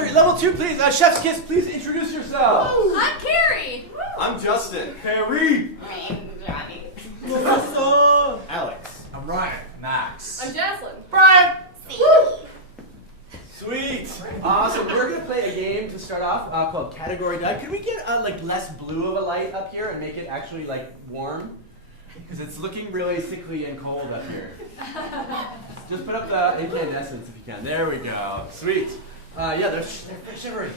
Sir, level 2, please. Chef's Kiss, please introduce yourself. I'm Carrie. I'm Justin. Harry. Johnny. Alex. I'm Ryan. Max. I'm Jocelyn. Brian. Sweet. So we're going to play a game to start off called Category Die. Could we get like less blue of a light up here and make it actually like warm? Because it's looking really sickly and cold up here. Just put up the incandescents if you can. There we go. Sweet. Yeah, they're shivering.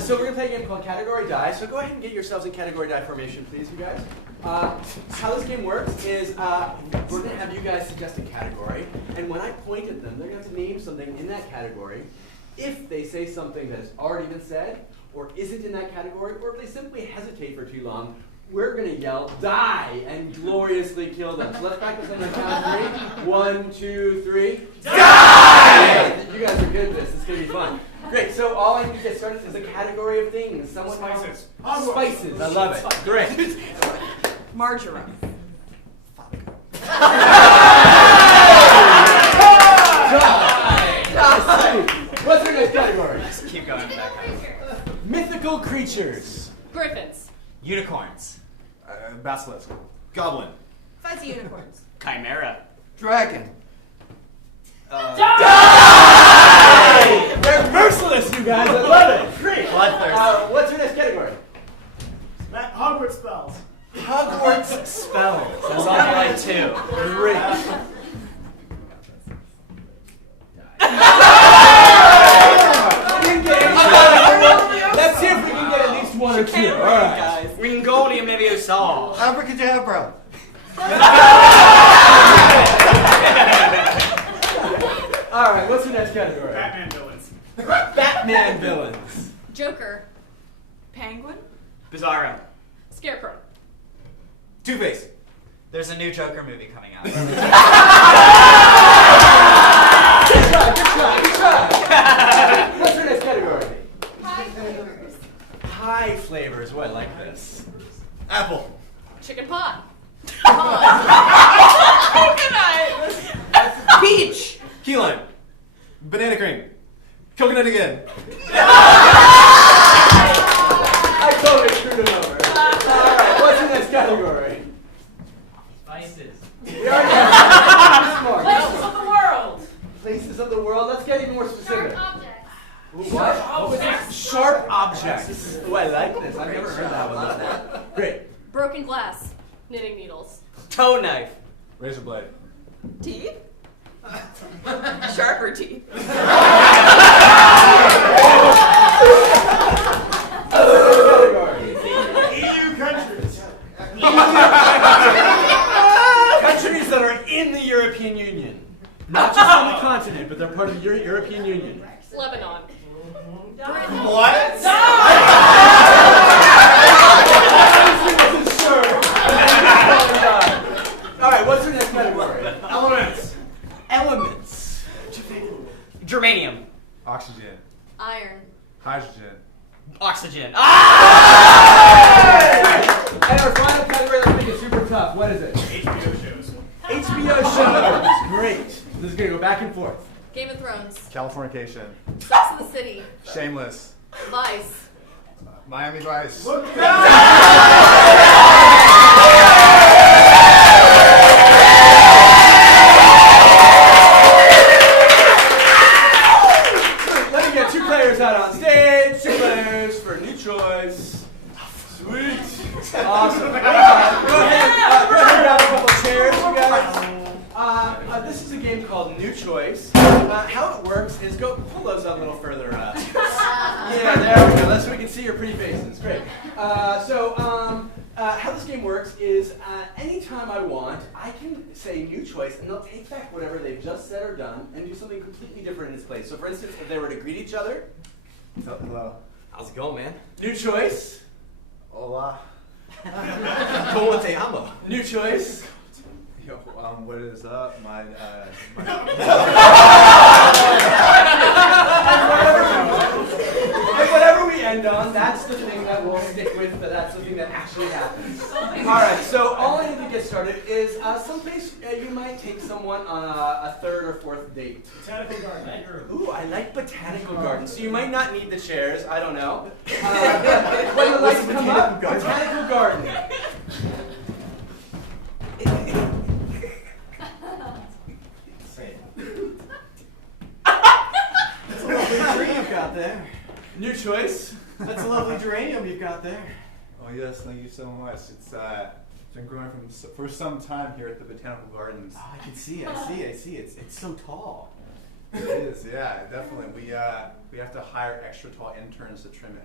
So we're going to play a game called Category Die. So go ahead and get yourselves in Category Die formation, please, you guys. How this game works is we're going to have you guys suggest a category. And when I point at them, they're going to have to name something in that category. If they say something that has already been said, or isn't in that category, or if they simply hesitate for too long, we're going to yell, die, and gloriously kill them. So let's practice on the count of 3. 1, 2, 3. Die! You guys are good at this. It's going to be fun. Great. So all I need to get started is a category of things. Someone Spices. Spices. I love it. Great. Marjoram. What's our next category? Just keep going with that kind of Mythical creatures. Griffins. Unicorns. Basilisk. Goblin. Fuzzy unicorns. Chimera. Dragon. They're merciless, you guys. I love it. Great. Bloodthirst. What's your next category? Hogwarts spells. Hogwarts spells. That's all I like too. Great. Let's see if we can get at least one or two. All right. Guys. Wingardium Leviosa. Abracadabra. All right. What's your next category? Batman villains. Batman villains. Joker. Penguin. Bizarro. Scarecrow. Two-Face. There's a new Joker movie coming out. Good try. What's your next category? Pie flavors. Pie flavors. Oh, I like this. Apple. Chicken pie. Coconut. Peach. Key lime. Banana cream. Coconut again. I totally screwed it over. All right. What's your next category? Spices. We already have smart. Places of the world. Places of the world. Let's get even more specific. Sharp objects. What? What was that? Sharp objects. Oh, I like this. I've never heard that one. Great. Broken glass. Knitting needles. Toe knife. Razor blade. Teeth. Sharper teeth. EU countries. Countries that are in the European Union. Not just on the continent, but they're part of the European Union. Lebanon. What? All right, what's your next category? Elements. Elements. Germanium. Oxygen. Iron. Hydrogen. Oxygen. And our final category, let's make it super tough. What is it? HBO shows. HBO shows. Great. This is going to go back and forth. Game of Thrones. Californication. Sex in the City. Shameless. Vice. Miami Vice. Let me get 2 players out on stage. 2 players for new choice. Sweet. Awesome. Go ahead. Go ahead and grab a couple chairs, you guys. This is a game called New Choice. How it works is go pull those a little further up. Yeah, there we go. So we can see your pretty faces. Great. How this game works is anytime I want, I can say New Choice, and they'll take back whatever they've just said or done and do something completely different in its place. So, for instance, if they were to greet each other, Hello. How's it going, man? New Choice. Hola. Como te amo. New Choice. Yo, what is up? And whatever we end depend on. That's the thing that we'll stick with, but that's the thing that actually happens. Alright, so all I need to get started is someplace you might take someone on a third or fourth date. Botanical garden. Ooh, I like botanical gardens. So you might not need the chairs, I don't know. When the lights come up, botanical garden. That's a lovely tree you've got there. New choice. That's a lovely geranium you've got there. Oh yes, thank you so much. It's been growing for some time here at the Botanical Gardens. Oh, I can see. It's so tall. It is, yeah, definitely. We have to hire extra tall interns to trim it.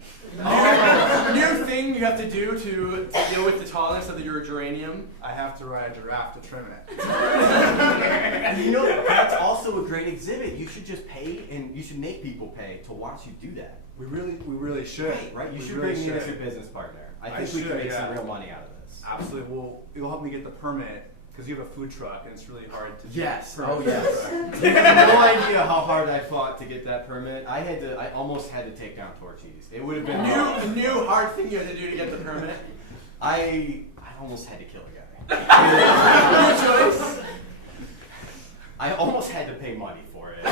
New thing you have to do to deal with the tallness of your geranium. I have to ride a giraffe to trim it. And you know, that's also a great exhibit. You should just pay, and you should make people pay to watch you do that. We really should. Right? You We should really bring me as your business partner. I think we can make some real money out of this. Absolutely. Well, you'll help me get the permit because you have a food truck and it's really hard to. Yes. permit Oh, a yes. food truck. You have no idea how hard I fought to get that permit. I almost had to take down Torchies. It would have been New hard thing you had to do to get the permit. I almost had to kill a guy. New choice. I almost had to pay money for it.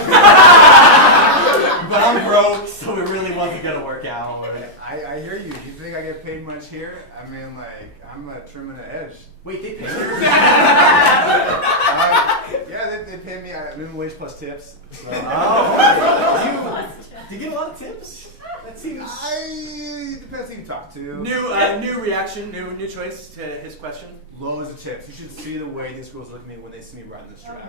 But I'm broke, so it really wasn't gonna work out. I hear you. You think I get paid much here? I mean, like, I'm trimming the edge. Wait, they paid you? Yeah, they pay me minimum wage plus tips. So. Oh, do you get a lot of tips? That seems. It depends who you talk to. New reaction. New choice to his question. Loads of tips. You should see the way these girls look at me when they see me riding this giraffe.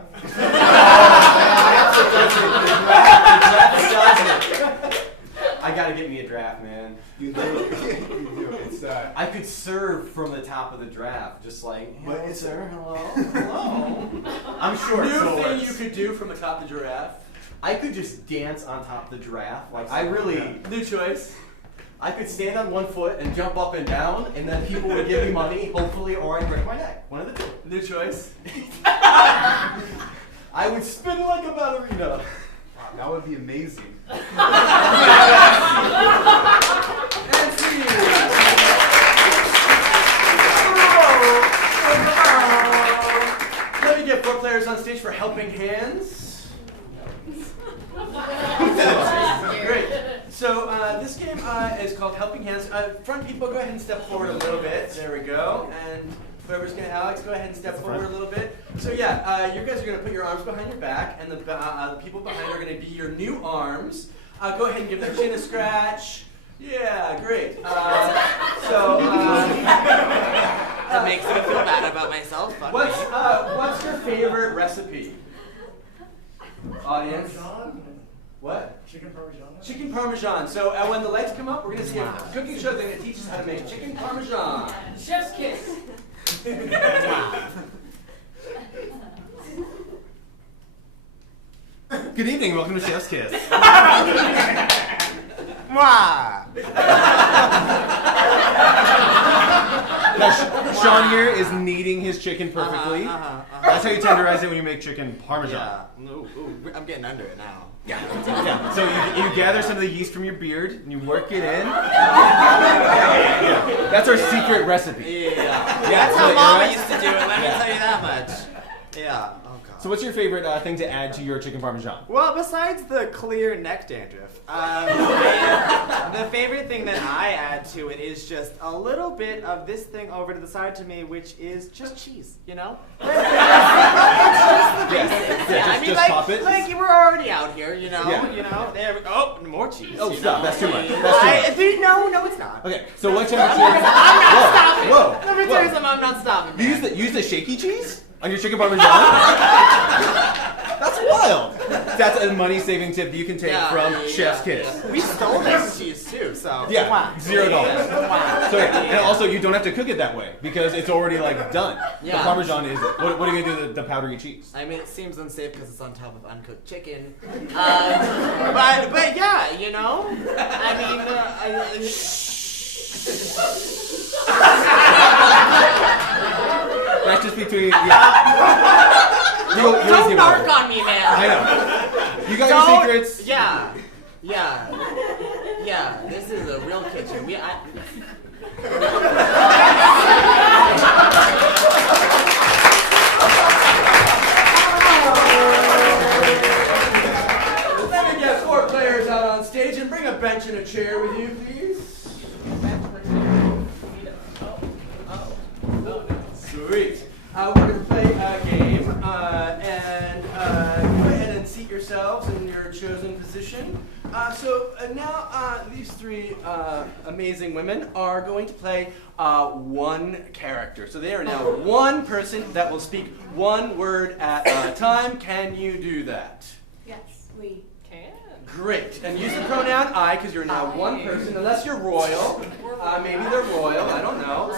I gotta get me a draft, man. You do. You do. It's I could serve from the top of the draft, just like, But hello, it's- sir, hello. I'm sure it New still thing works. you could do from atop the giraffe. I could just dance on top of the giraffe. Like, I really, New choice. I could stand on one foot and jump up and down, and then people would give me money, hopefully, or I'd break my neck. One of the two. New choice. I would spin like a ballerina. wow, that would be amazing. And three. Let me get 4 players on stage for helping hands. Great. So this game is called Helping Hands. Front people, go ahead and step forward a little bit. There we go. And whoever's gonna, Alex, go ahead and step forward a little bit. So yeah, you guys are gonna put your arms behind your back, and the people behind are gonna be your new arms. Go ahead and give their chin a scratch. Yeah, great. That makes me feel bad about myself. Fuck me. What's your favorite recipe? Audience. What? Chicken parmesan. Chicken parmesan. So when the lights come up, we're gonna see a cooking show. They're gonna teach us how to make chicken parmesan. Chef's kiss. Good evening, welcome to Chef's Kiss. Sean here is kneading his chicken perfectly. That's how you tenderize it when you make chicken parmesan. Yeah. Ooh, I'm getting under it now. Yeah. So you gather some of the yeast from your beard and you work it in. Yeah. That's our secret recipe. Yeah. Yeah, That's so how you're Mama right. used to do it, let me tell you that much. Yeah. Oh, God. So what's your favorite thing to add to your chicken parmesan? Well, besides the clear neck dandruff, the favorite thing that I add to it is just a little bit of this thing over to the side to me, which is just cheese, you know? It's just the basics. Yeah, I mean, just like, top it? like we're already out here, you know? Yeah. You know? There we, oh, more cheese. Oh, you stop. know? That's too much. That's too much. No, it's not. Okay, so what temperature? I'm not stopping. Whoa. Let me tell you something, I'm not stopping. You man. use the shaky cheese on your chicken parmesan? That's wild. That's a money-saving tip that you can take from Chef's Kiss. We stole this cheese too, so Yeah, wow. $0. Wow. So, and also, you don't have to cook it that way because it's already like done. The Yeah. parmesan is. What are you gonna do with the powdery cheese? I mean, it seems unsafe because it's on top of uncooked chicken. But yeah, you know. I mean, That's just between. Yeah. don't narc on me, man. I know. You got your secrets. Yeah. yeah, this is a real kitchen. Let me get 4 players out on stage and bring a bench and a chair with you, please. Sweet. We're going to play a game, and go ahead and seat yourselves in your chosen position. Now these 3 amazing women are going to play one character. So they are now one person that will speak one word at a time. Can you do that? Yes, we can. Great. And use the pronoun I, because you're now one person, unless you're royal. Maybe they're royal. I don't know.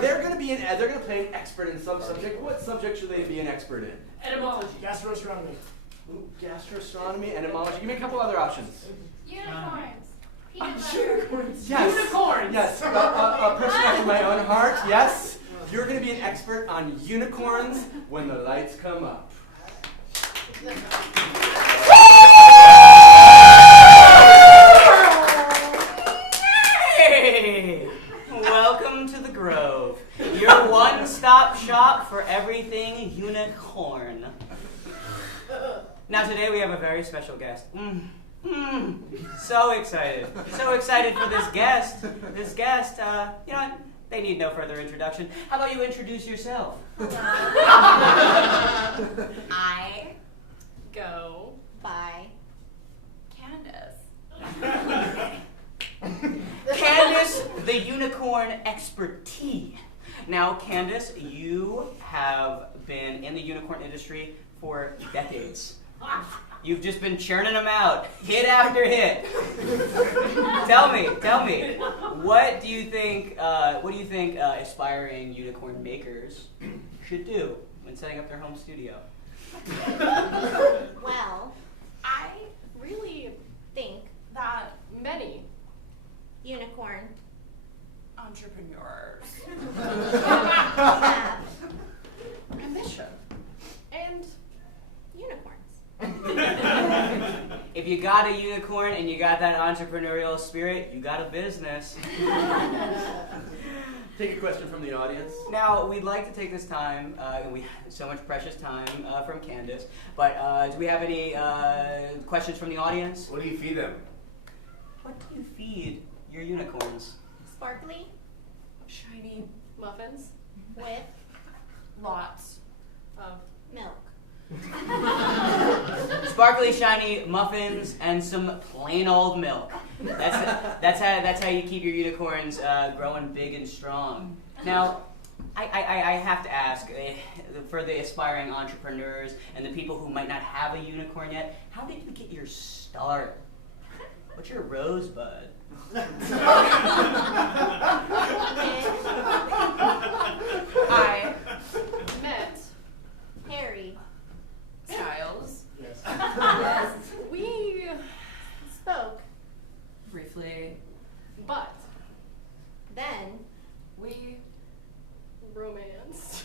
They're going to play an expert in some subject. What subject should they be an expert in? Etymology, gastroastronomy. Ooh, gastroastronomy, etymology. Give me a couple other options. Unicorns. Peanut butter. Yes. Unicorns. Yes. A person after my own heart. Yes. You're going to be an expert on unicorns when the lights come up. Hey! Welcome to the Grove, your one-stop shop for everything unicorn. Now today we have a very special guest. So excited for this guest. This guest, you know what? They need no further introduction. How about you introduce yourself? I go by Candace. Candace, the unicorn expertise. Now, Candace, you have been in the unicorn industry for decades. You've just been churning them out, hit after hit. Tell me, what do you think aspiring unicorn makers should do when setting up their home studio? Well, I really think that many unicorn entrepreneurs have ambition and unicorns. If you got a unicorn and you got that entrepreneurial spirit, you got a business. Take a question from the audience. Now, we'd like to take this time, and we have so much precious time from Candace, but do we have any questions from the audience? What do you feed them? What do you feed your unicorns? Sparkly Shiny muffins. with Lots of milk. Sparkly, shiny muffins and some plain old milk. That's how you keep your unicorns growing big and strong. Now, I have to ask, for the aspiring entrepreneurs and the people who might not have a unicorn yet, how did you get your start? What's your rosebud? I met Harry. Styles. Yes. We Spoke. briefly, but Then we romanced.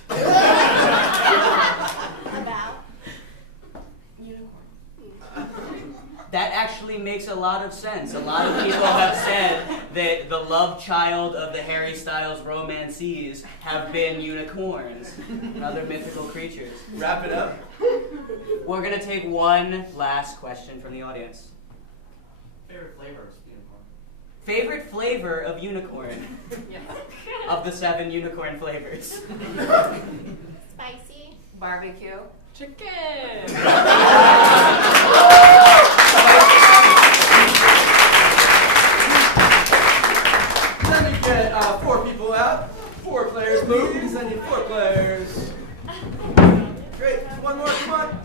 about Unicorn. That actually makes a lot of sense. A lot of people have said that the love child of the Harry Styles romances have been unicorns and other mythical creatures. Wrap it up. We're going to take one last question from the audience. Favorite flavors, unicorn. Favorite flavor of unicorn? Yes. Of the 7 unicorn flavors. spicy. Barbecue. Chicken. Let me get 4 people out. 4 players, please. I need 4 players. Great. One more. Come on.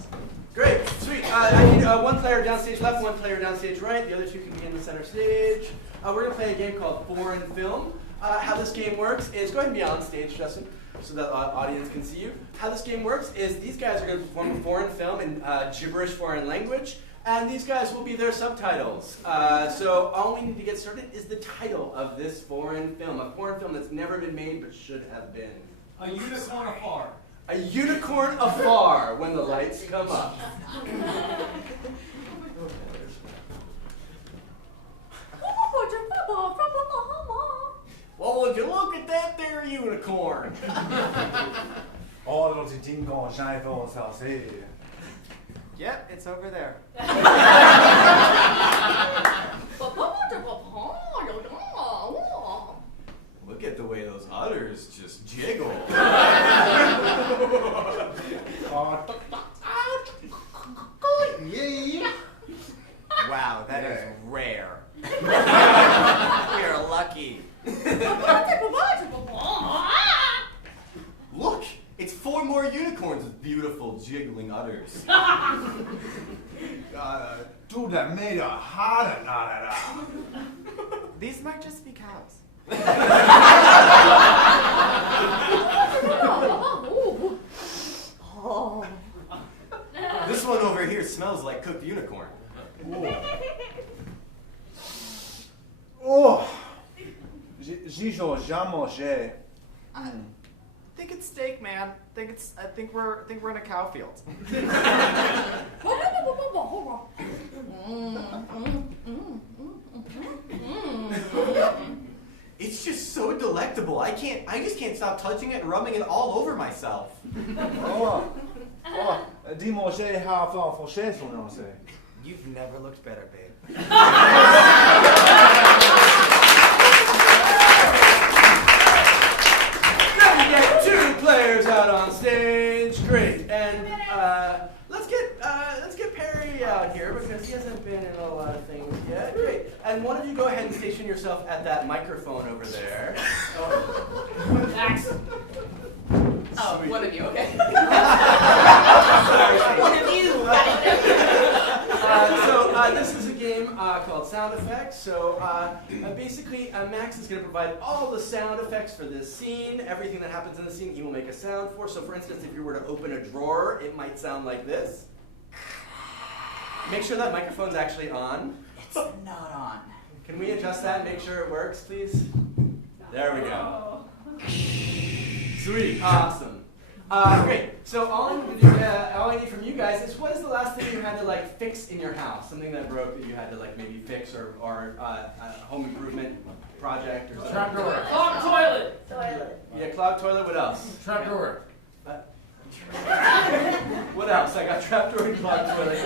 Great. Sweet. I need 1 player downstage left, 1 player downstage right. The other 2 can be in the center stage. We're going to play a game called Foreign Film. How this game works is, go ahead and be on stage, Justin, so that the audience can see you. How this game works is these guys are going to perform a foreign film in gibberish foreign language, and these guys will be their subtitles. So all we need to get started is the title of this foreign film, a foreign film that's never been made but should have been. A unicorn afar. A unicorn afar when the lights come up. Mr. Unicorn. Oh, little ding dong, shiny phone's house. Hey. Yep, it's over there. Look at the way those udders just jiggle. Wow, that is rare. We are lucky. Look, it's 4 more unicorns with beautiful jiggling udders. Dude, that made a hot nada. These might just be cows. This one over here smells like cooked unicorn. Oh, Gijo Jamongé. I think it's steak, man. I think we're in a cow field. It's just so delectable. I just can't stop touching it and rubbing it all over myself. Dimongé half off for shades on us. You've never looked better, babe. 2 players out on stage. Great. And let's get Perry out here because he hasn't been in a lot of things yet. Great. And one of you go ahead and station yourself at that microphone over there. Max. Oh, one of you, okay. One of you. This is a game called Sound Effects. So basically, Max is going to provide all the sound effects for this scene. Everything that happens in the scene, he will make a sound for. So for instance, if you were to open a drawer, it might sound like this. Make sure that microphone's actually on. It's not on. Can we adjust that and make sure it works, please? There we go. Sweet. Awesome. Great. So all I need from you guys is what is the last thing you had to like fix in your house? Something that broke that you had to like maybe fix or a home improvement project or something. Trap door. Clogged toilet. Yeah, clogged toilet. What else? Trap door. What else? I got trapdoor and clogged toilet.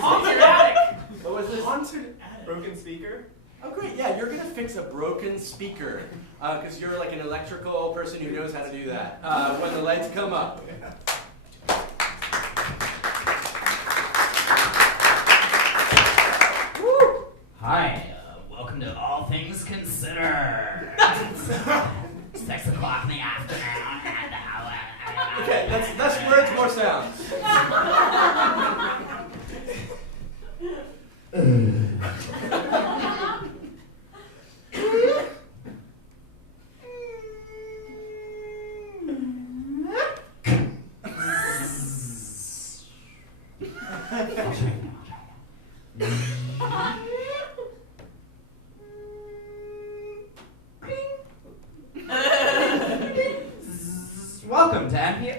Haunted attic. What was this? Broken speaker? Oh, great. Yeah, you're going to fix a broken speaker because you're like an electrical person who knows how to do that when the lights come up. Hi, welcome to All Things Considered. 6 o'clock in the afternoon, and Okay, less words, more sounds. welcome to MP.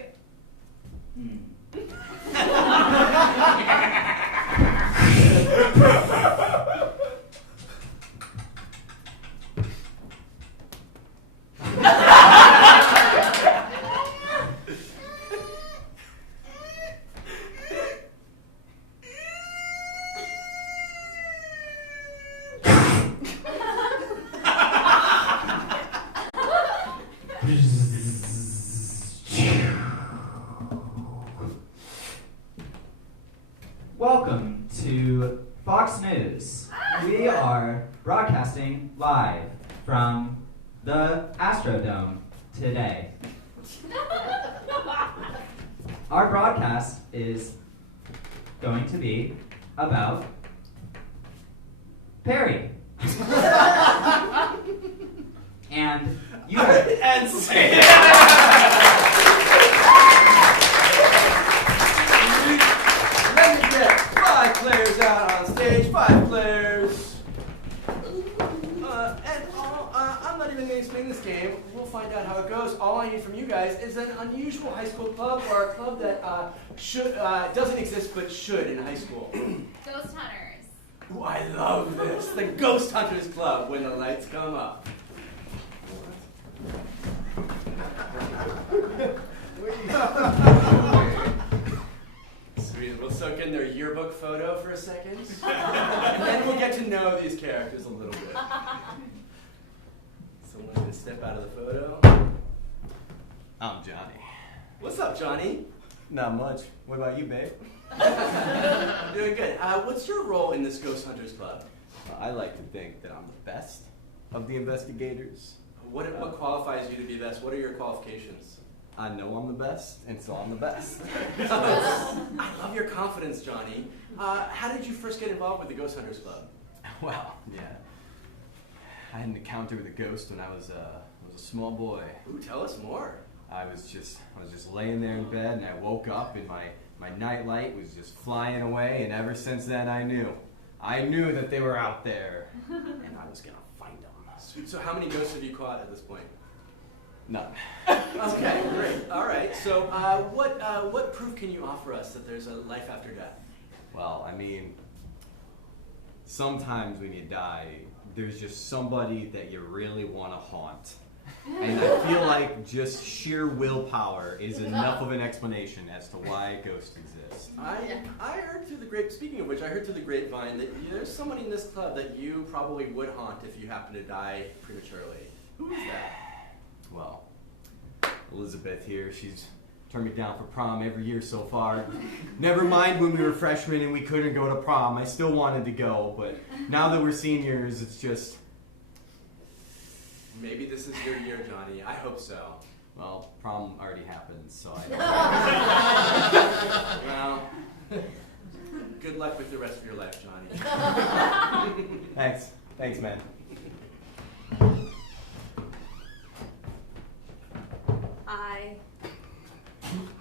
Welcome to Fox News. We are broadcasting live from the Astrodome today. Our broadcast is going to be about Perry. And you And say Let me get 5 players out on stage. 5 players. I'm not even going to explain this game. We'll find out how it goes. All I need from you guys is an unusual high school club or a club that doesn't exist but should in high school. Ghost hunters. Ooh, I love this. The Ghost Hunters Club when the lights come up. soak in their yearbook photo for a second. And then we'll get to know these characters a little bit. Someone to step out of the photo. I'm Johnny. What's up, Johnny? Not much. What about you, babe? Doing good. What's your role in this Ghost Hunters Club? I like to think that I'm the best of the investigators. What qualifies you to be best? What are your qualifications? I know I'm the best, and so I'm the best. I love your confidence, Johnny. How did you first get involved with the Ghost Hunters Club? Well, yeah. I had an encounter with a ghost when I was a small boy. Ooh, tell us more. I was just laying there in bed, and I woke up, and my night light was just flying away, and ever since then I knew that they were out there, and I was gonna find them. So how many ghosts have you caught at this point? None. Okay, great. All right. So what proof can you offer us that there's a life after death? Well, I mean, sometimes when you die, there's just somebody that you really want to haunt. And I feel like just sheer willpower is enough of an explanation as to why ghosts exist. I heard through the speaking of which, I heard through the grapevine that there's someone in this club that you probably would haunt if you happen to die prematurely. Who is that? Well, Elizabeth here, she's turned me down for prom every year so far. Never mind when we were freshmen and we couldn't go to prom. I still wanted to go, but now that we're seniors, it's just... Maybe this is your year, Johnny. I hope so. Well, prom already happened, so I Well, good luck with the rest of your life, Johnny. Thanks. Thanks, man. Hi,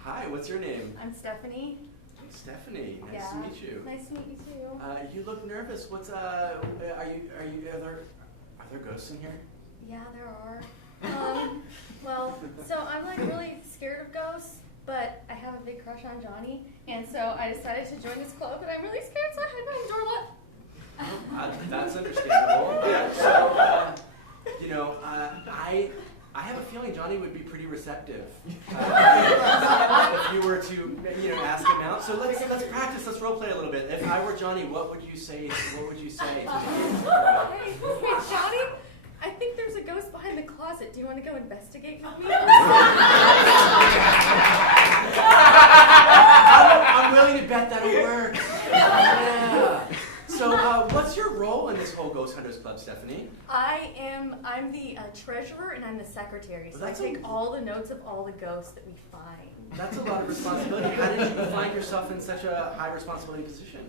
Hi, what's your name? I'm Stephanie. Stephanie. Nice Yeah. to meet you. Nice to meet you too. You look nervous. What's are there ghosts in here? Yeah, there are. Well, so I'm like really scared of ghosts, but I have a big crush on Johnny, and so I decided to join this club, and I'm really scared, so I hide behind door left. That's understandable. So, I have a feeling Johnny would be pretty receptive if you were to, ask him out. So let's practice. Let's role play a little bit. If I were Johnny, what would you say? What would you say to me? Hey, Johnny, I think there's a ghost behind the closet. Do you want to go investigate with me? I'm willing to bet that'll work. Yeah. So, what's your role in this whole Ghost Hunters Club, Stephanie? I'm the treasurer and I'm the secretary. So Well, I that's take all the notes of all the ghosts that we find. That's a lot of responsibility. How did you find yourself in such a high responsibility position?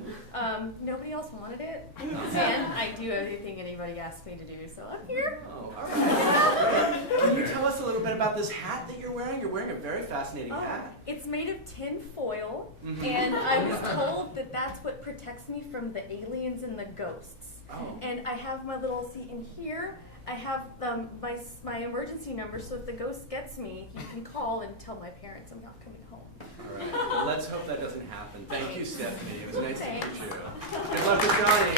Nobody else wanted it, and I do everything anybody asks me to do, so I'm here. Oh, all right. Can you tell us a little bit about this hat that you're wearing? You're wearing a very fascinating hat. It's made of tin foil, Mhm. and I was told that that's what protects me from the aliens and the ghosts. Oh. And I have my little seat in here. I have my emergency number, so if the ghost gets me, you can call and tell my parents I'm not coming home. All right. Well, let's hope that doesn't happen. Thank you, Stephanie. It was nice Thanks. to meet you. Good luck with Johnny.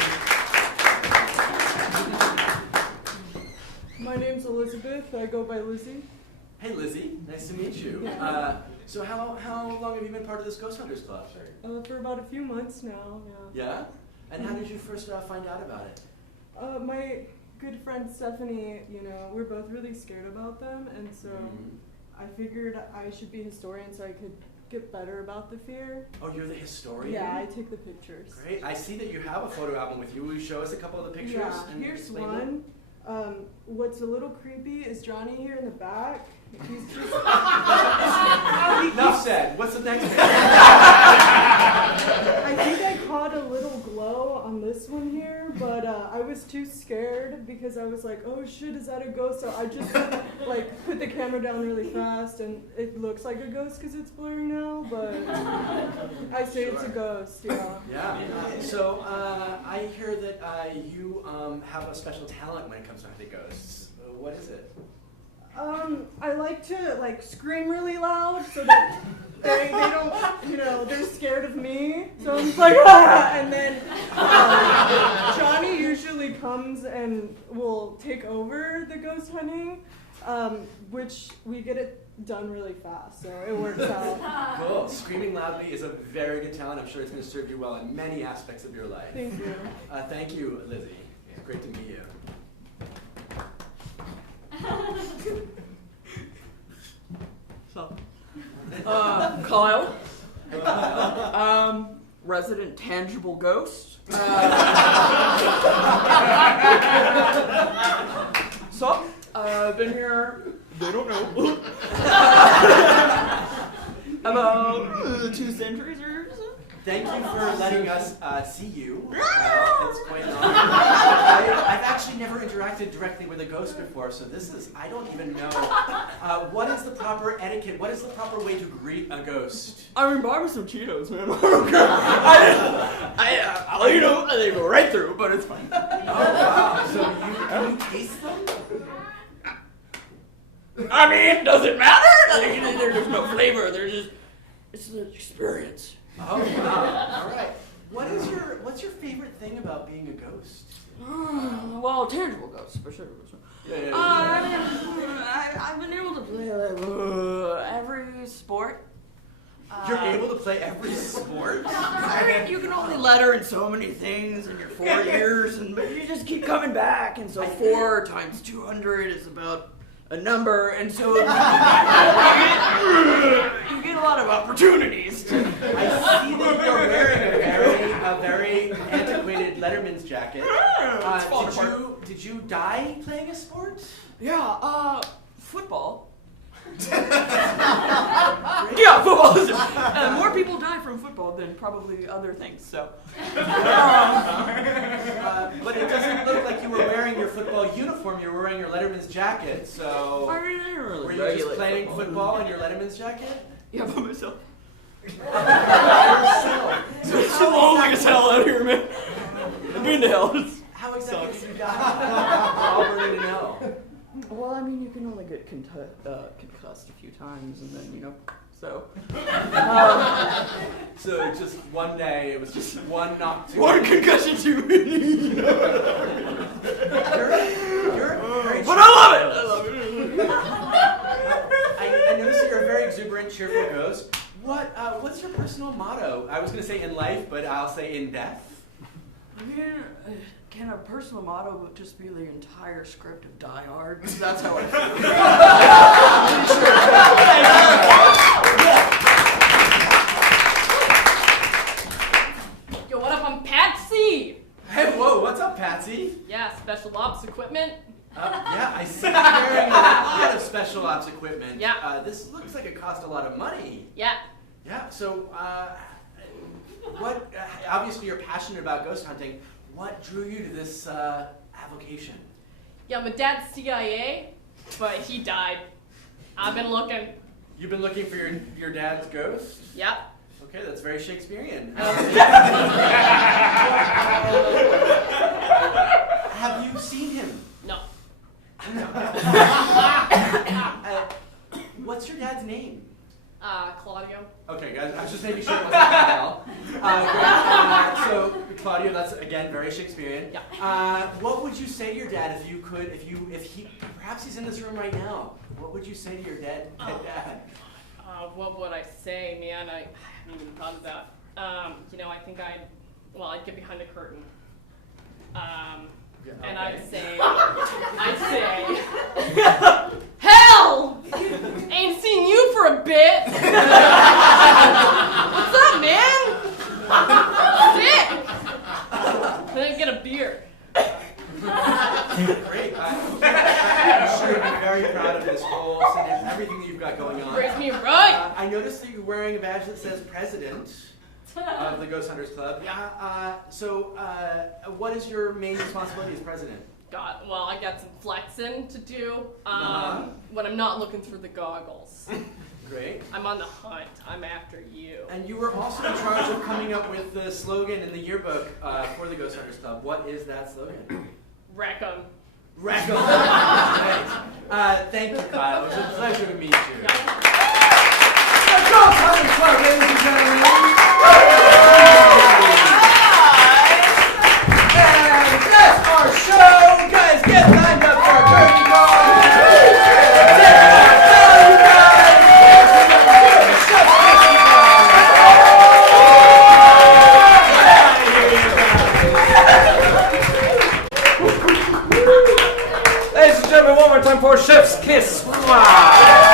My name's Elizabeth. I go by Lizzie. Hey, Lizzie. Nice to meet you. So how long have you been part of this Ghost Hunters Club? For about a few months now, yeah. Yeah? And how did you first find out about it? My good friend Stephanie, we're both really scared about them, and so I figured I should be a historian so I could get better about the fear. Oh, you're the historian? Yeah, I take the pictures. Great. I see that you have a photo album with you. Will you show us a couple of the pictures? Yeah, and here's explain one. What's a little creepy is Johnny here in the back. He's just... Enough said. What's the next picture? I think I caught a little glow on this one here, but I was too scared because I was like, oh shit, is that a ghost? So I just put the camera down really fast, and it looks like a ghost because it's blurry now, but I say it's a ghost, yeah. Yeah. So I hear that you have a special talent when it comes to hunting ghosts. What is it? I like to scream really loud so that they don't, they're scared of me. So I'm just like, ah! And then Johnny usually comes and will take over the ghost hunting, which we get it done really fast, so it works out. Cool. Screaming loudly is a very good talent. I'm sure it's going to serve you well in many aspects of your life. Thank you. Thank you, Lizzie. It's great to meet you. So, Kyle. Hey, Kyle. Resident tangible ghost. So, I've been here, they don't know, about 2 centuries or so. Thank you for letting us see you. It's quite an honor. I've actually never interacted directly with a ghost before, so I don't even know. What is the proper etiquette? What is the proper way to greet a ghost? I mean, buy me some Cheetos, man. I don't care. I'll let you know, they go right through, but it's fine. Oh, wow. So can you taste them? I mean, does it matter? There's no flavor, it's an experience. Oh, wow. All right. What's your favorite thing about being a ghost? Well, tangible ghosts, for sure. Yeah. I've been able to play every sport. You're able to play every sport? I mean, you can only letter in so many things in your 4 years, but you just keep coming back, and so 4 times 200 is about a number, and so you get a lot of opportunities. I see that you're wearing a very antiquated Letterman's jacket. Did you die playing a sport? Yeah, football. Yeah, football. More people die from football than probably other things, so. But it doesn't look like you were wearing your football uniform. You were wearing your Letterman's jacket, so. I mean, I didn't really were you just playing football in your Letterman's jacket? Yeah, by myself. It's lonely as hell out here, man. I've been to hell. How exactly did you die? All burning in hell. Well, I mean, you can only get concussed a few times, and then, so. So just one day, it was just one knock. One concussion too many. You're very but I love it! I noticed that you're a very exuberant, cheerful ghost. What's your personal motto? I was going to say in life, but I'll say in death. I mean, can a personal motto just be the entire script of Die Hard? Because that's how I Yo, what up? I'm Patsy! Hey, whoa, what's up, Patsy? Yeah, special ops equipment. Yeah, I see you're wearing a lot of special ops equipment. Yeah. This looks like it cost a lot of money. Yeah. Yeah, so, obviously you're passionate about ghost hunting. What drew you to this avocation? Yeah, my dad's CIA, but he died. I've been looking. You've been looking for your dad's ghost? Yep. Okay, that's very Shakespearean. Have you seen him? No. What's your dad's name? Claudio. Okay, guys, I was just making sure it wasn't Kyle. Great. So, Claudio, that's again very Shakespearean. Yeah. What would you say to your dad perhaps he's in this room right now? What would you say to your dad? What would I say, man? I haven't even thought of that. I think I'd get behind a curtain. And I'd say, hell! Ain't seen you for a bit! What's up, man? Sick! And then get a beer. Great. I'm sure you'd be very proud of this whole sentence, everything that you've got going on. Praise me right! I noticed that you're wearing a badge that says President of the Ghost Hunters Club. Yeah. So, what is your main responsibility as president? God, well, I got some flexing to do when I'm not looking through the goggles. Great. I'm on the hunt. I'm after you. And you were also in charge of coming up with the slogan in the yearbook for the Ghost Hunters Club. What is that slogan? Wreck 'em. Wreck 'em. Thank you, Kyle. It was a pleasure to meet you. Yeah. The Ghost Hunters Club, ladies and gentlemen. And that's our show. Guys, get lined up for our curtain call. Take our value, guys. time for Chef's Kiss. Mwah!